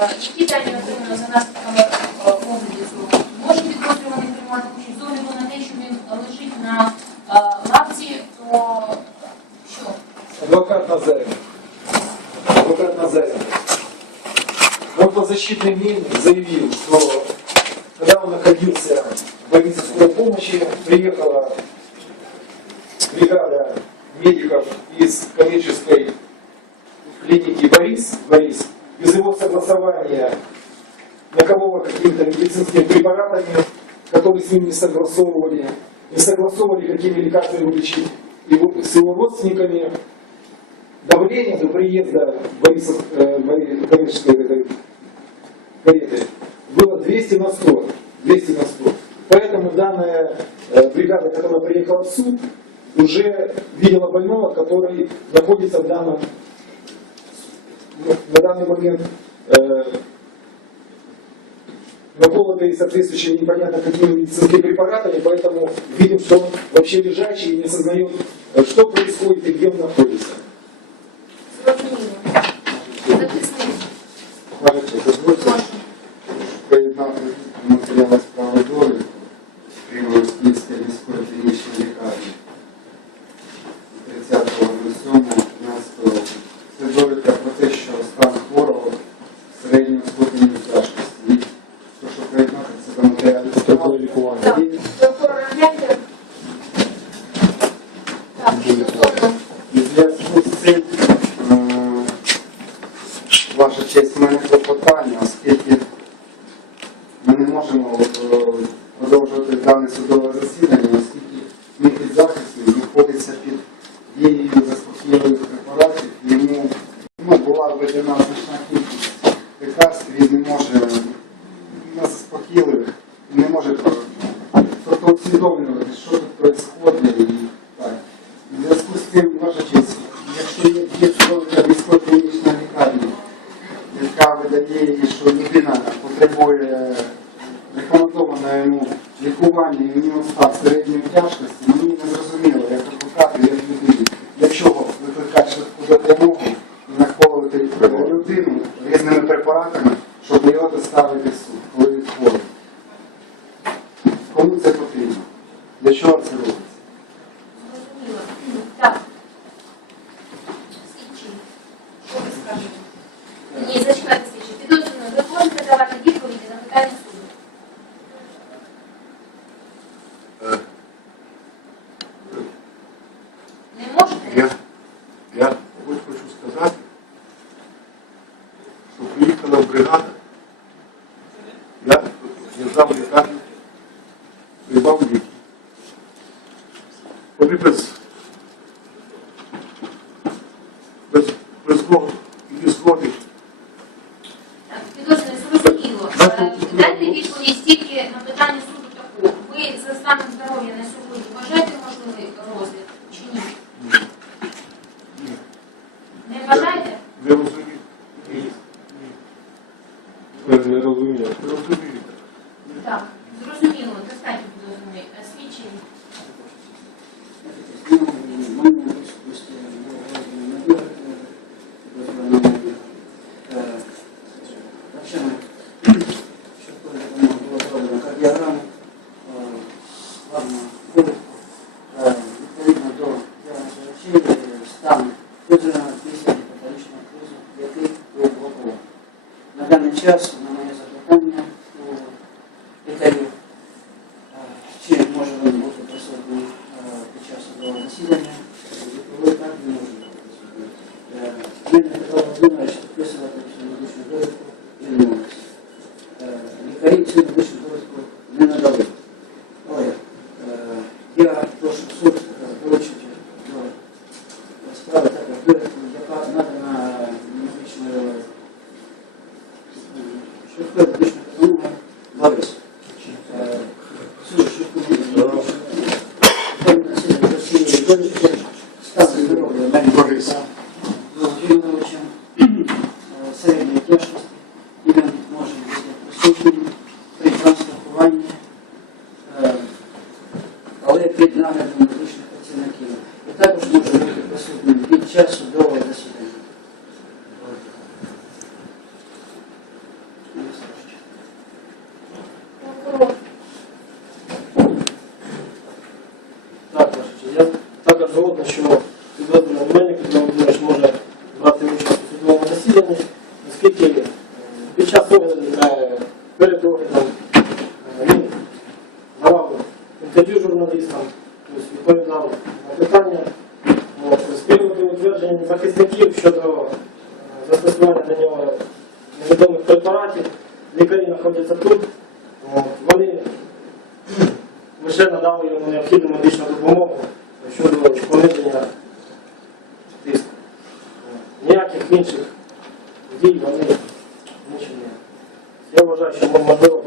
Е, Які дані отримано за наслідками е, огляду цього? Може підозрюваний приймати участь з огляду на те, що він лежить на е, лавці, то що? Адвокат Назарин. Адвокат Назарин. Он по защитной мнению заявил, что когда он находился в больнице скорой помощи, приехала бригада медиков из коммерческой клиники Борис, Борис без его согласования наколола какими-то медицинскими препаратами, которые с ним не согласовывали, не согласовывали, какими лекарствами лечить его, с его родственниками. Давление до приезда Бориса, э, коммерческой кареты было 200 на 100. 200 на 100. Поэтому данная э, бригада, которая приехала в суд, уже видела больного, который находится в данном на данный момент э, наколотый соответствующими непонятно какими медицинскими препаратами, поэтому видим, что он вообще лежачий и не осознает, э, что происходит и где он находится. Зрозуміло. Це про те, що стан хворого середньої ступені тяжкості. І Прошу приєднати це до матеріалів стосовно І в зв'язку з цим, е, ваша честь, в мене клопотання, оскільки ми не можемо е, продовжувати дане судове засідання, оскільки мій підзахисний знаходиться під дією заспокійливих препаратів, йому ну, була введена значна кількість лекарств, він не може на заспокійливих, не може тобто що тут відбувається і так. В зв'язку з цим, ваша честь, якщо є, міської клінічної лікарні, яка видає що людина потребує рекомендованого йому лікування і в нього став середньої тяжкості, мені не зрозуміло, як адвокату, як людині, для чого викликати швидку допомогу і наколувати людину різними препаратами, щоб його доставити в суд, бригада, я лежав в Відповідно до речей, стан виділено після гіпотетичного кризу, який ви обговорили. На даний час на моє запитання у лікарів, е, чи може він бути присутній е, під час судового засідання, відповіли так, не може бути присутній. Е, Мене Петро Володимирович підписувати цю медичну довідку відмовився. Е, Лікарі цю медичну нам корисно. Отримувачам е, середньої тяжкості він може бути присутнім при транспортуванні, е, але під наглядом медичних працівників. І також може бути присутнім під час судового засідання. Також я також згодна, що журналістам, тобто відповідав на питання От, з утвердження захисників щодо е, застосування на нього невідомих препаратів. Лікарі знаходяться тут. Вони лише надали йому необхідну медичну допомогу щодо пониження тиску. Ніяких інших дій вони не чинили. Я вважаю, що можливо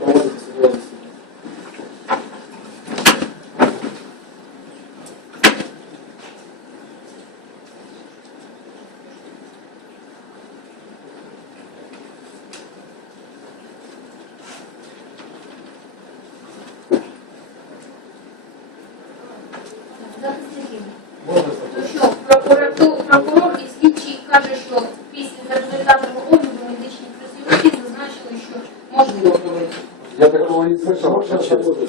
সমস্যা সম্পর্কে